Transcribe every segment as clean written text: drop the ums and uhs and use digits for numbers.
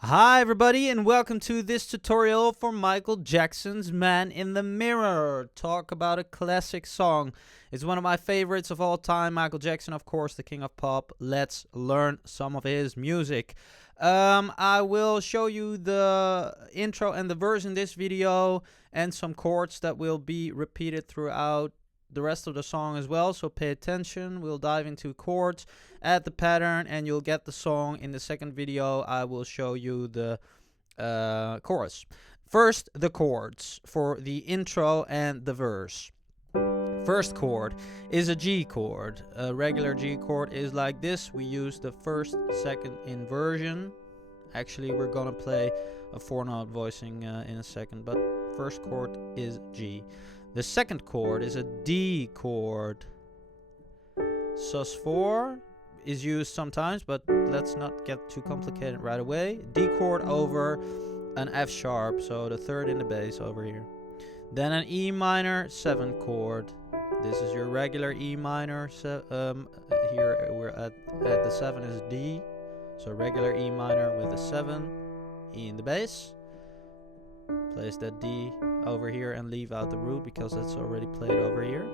Hi everybody and welcome to this tutorial for Michael Jackson's Man in the Mirror. Talk about a classic song. It's one of my favorites of all time. Michael Jackson, of course, the king of pop. Let's learn some of his music. I will show you the intro and the verse in this video and some chords that will be repeated throughout the rest of the song as well, so pay attention. We'll dive into chords, add the pattern, and you'll get the song. In the second video I will show you the chorus. First, the chords for the intro and the verse. First chord is a G chord. A regular G chord is like this. We use the first second inversion. Actually, we're gonna play a 4-note voicing in a second, but first chord is G. The second chord is a D chord. Sus4 is used sometimes, but let's not get too complicated right away. D chord over an F sharp, so the third in the bass over here. Then an E minor 7 chord. This is your regular E minor. Here we're at the 7 is D, so regular E minor with a 7, E in the bass. Place that D over here and leave out the root because it's already played over here.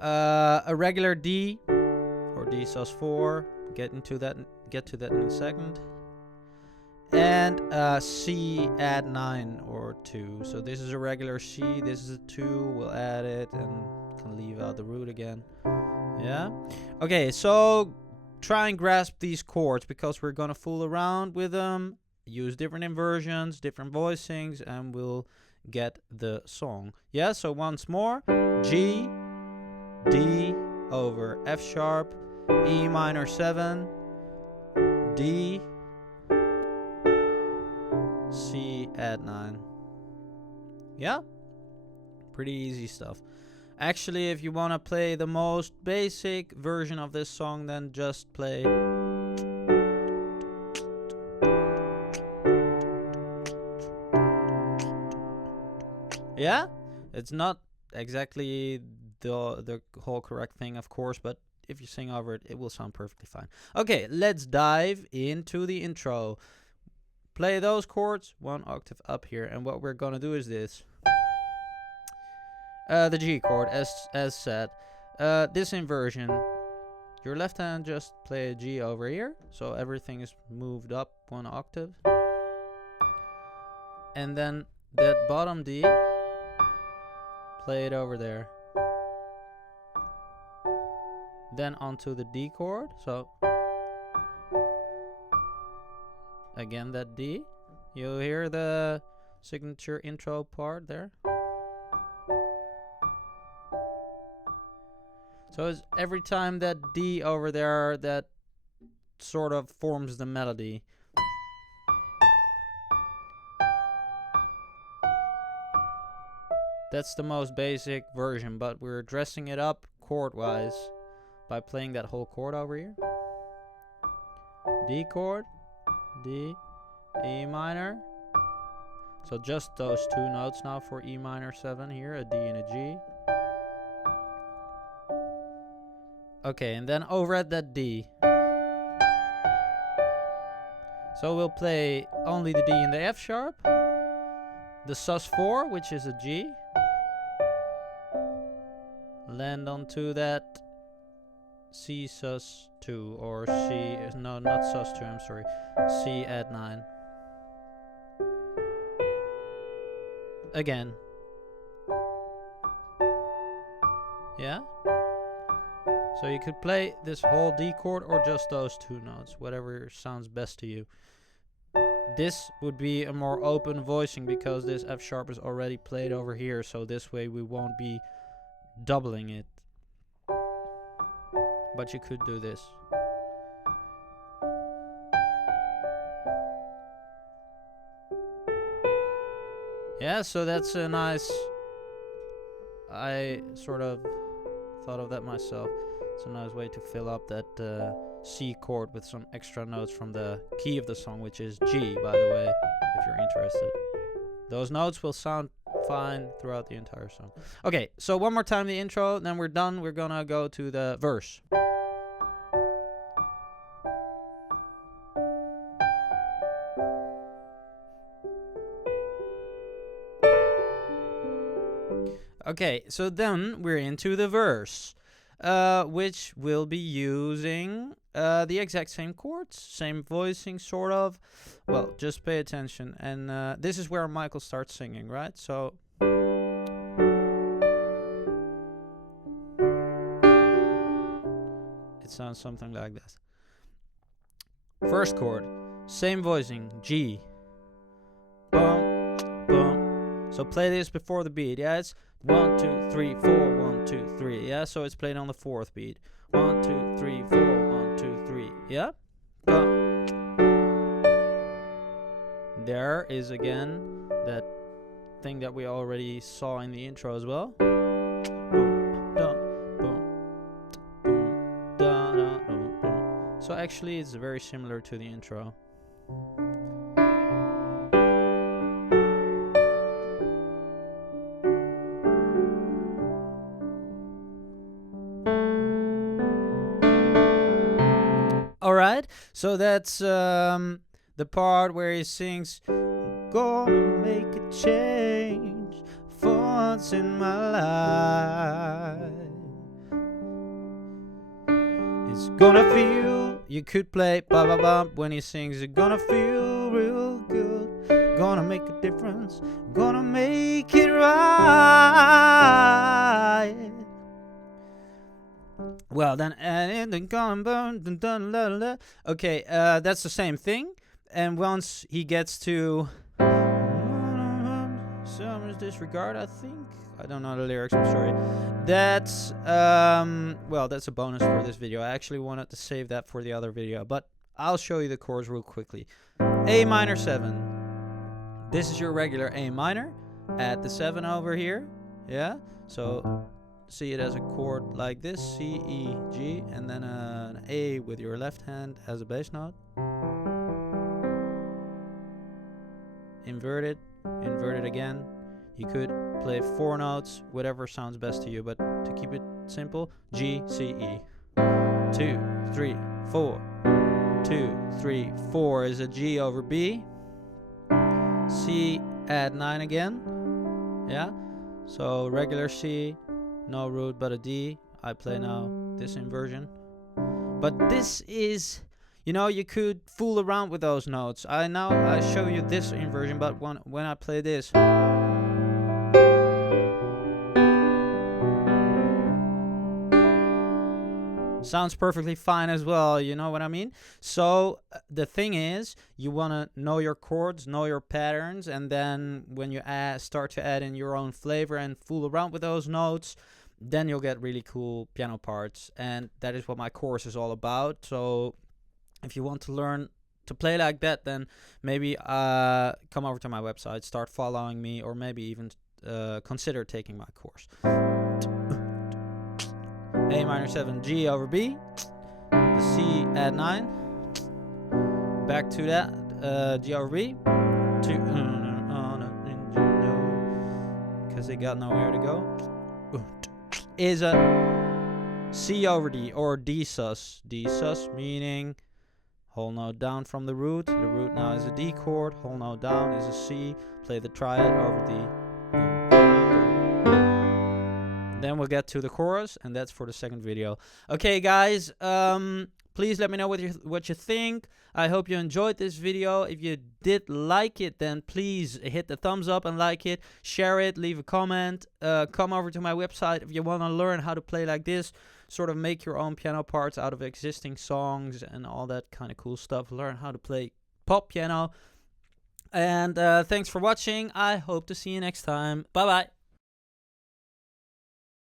A regular D or D sus4. Get to that in a second. And C add 9 or 2. So this is a regular C. This is a 2. We'll add it and can leave out the root again. Yeah. Okay. So try and grasp these chords because we're gonna fool around with them. Use different inversions, different voicings, and we'll get the song. Yeah, so once more. G, D over F sharp, E minor 7, D, C add 9. Yeah? Pretty easy stuff. Actually, if you want to play the most basic version of this song, then just play... Yeah, it's not exactly the whole correct thing, of course, but if you sing over it, it will sound perfectly fine. Okay, let's dive into the intro. Play those chords 1 octave up here, and what we're gonna do is this. The G chord, as said. This inversion, your left hand just play a G over here, so everything is moved up 1 octave. And then that bottom D, play it over there. Then onto the D chord. So again that D. You'll hear the signature intro part there. So it's every time that D over there that sort of forms the melody. That's the most basic version, but we're dressing it up chord-wise by playing that whole chord over here. D chord, D, E minor. So just those 2 notes now for E minor 7 here, a D and a G. Okay, and then over at that D. So we'll play only the D and the F sharp, the sus4, which is a G. Land onto that C sus2 or C, no, not sus2, I'm sorry, C add 9. Again. Yeah? So you could play this whole D chord or just those 2 notes, whatever sounds best to you. This would be a more open voicing because this F sharp is already played over here, so this way we won't be doubling it. But you could do this. Yeah, so that's a nice... I sort of thought of that myself. It's a nice way to fill up that C chord with some extra notes from the key of the song, which is G, by the way, if you're interested. Those notes will sound fine throughout the entire song. Okay, so one more time the intro, then we're done. We're gonna go to the verse. Okay, so then we're into the verse, which will be using the exact same chords, same voicing, sort of. Well, just pay attention. And this is where Michael starts singing, right? So it sounds something like this. First chord, same voicing, G. Boom, boom. So play this before the beat. Yeah, it's 1, 2, 3, 4, 1, 2, 3. Yeah, so it's played on the fourth beat. 1, 2, 3, 4, 1, 2, 3. Yeah. Boom. There is again that thing that we already saw in the intro as well. Boom, da, boom, boom, da, da, boom, boom. So actually, it's very similar to the intro. Alright, so that's the part where he sings, gonna make a change for once in my life. It's gonna feel, you could play ba ba ba when he sings, it's gonna feel real good, gonna make a difference, gonna make it right. Well, then, okay, that's the same thing. And once he gets to Summer's Disregard, I think. I don't know the lyrics, I'm sorry. That's, well, that's a bonus for this video. I actually wanted to save that for the other video, but I'll show you the chords real quickly. A minor 7. This is your regular A minor. Add the 7 over here. Yeah, so see it as a chord like this, C, E, G, and then an A with your left hand as a bass note. Invert it again. You could play 4 notes, whatever sounds best to you, but to keep it simple, G, C, E. 2, 3, 4. 2, 3, 4 is a G over B. C, add 9 again. Yeah, so regular C, no root but a D. I play now this inversion. But this is, you know, you could fool around with those notes. I show you this inversion, but when I play this, sounds perfectly fine as well, you know what I mean? So the thing is, you want to know your chords, know your patterns, and then when you start to add in your own flavor and fool around with those notes, then you'll get really cool piano parts. And that is what my course is all about. So if you want to learn to play like that, then maybe come over to my website, start following me, or maybe even consider taking my course. A minor 7, G over B, the C add 9, back to that, G over B, because they got nowhere to go, is a C over D, or D sus. D sus meaning whole note down from the root now is a D chord, whole note down is a C, play the triad over D. Then we'll get to the chorus, and that's for the second video. Okay, guys, please let me know what you think. I hope you enjoyed this video. If you did like it, then please hit the thumbs up and like it. Share it, leave a comment. Come over to my website if you want to learn how to play like this. Sort of make your own piano parts out of existing songs and all that kind of cool stuff. Learn how to play pop piano. And thanks for watching. I hope to see you next time. Bye-bye.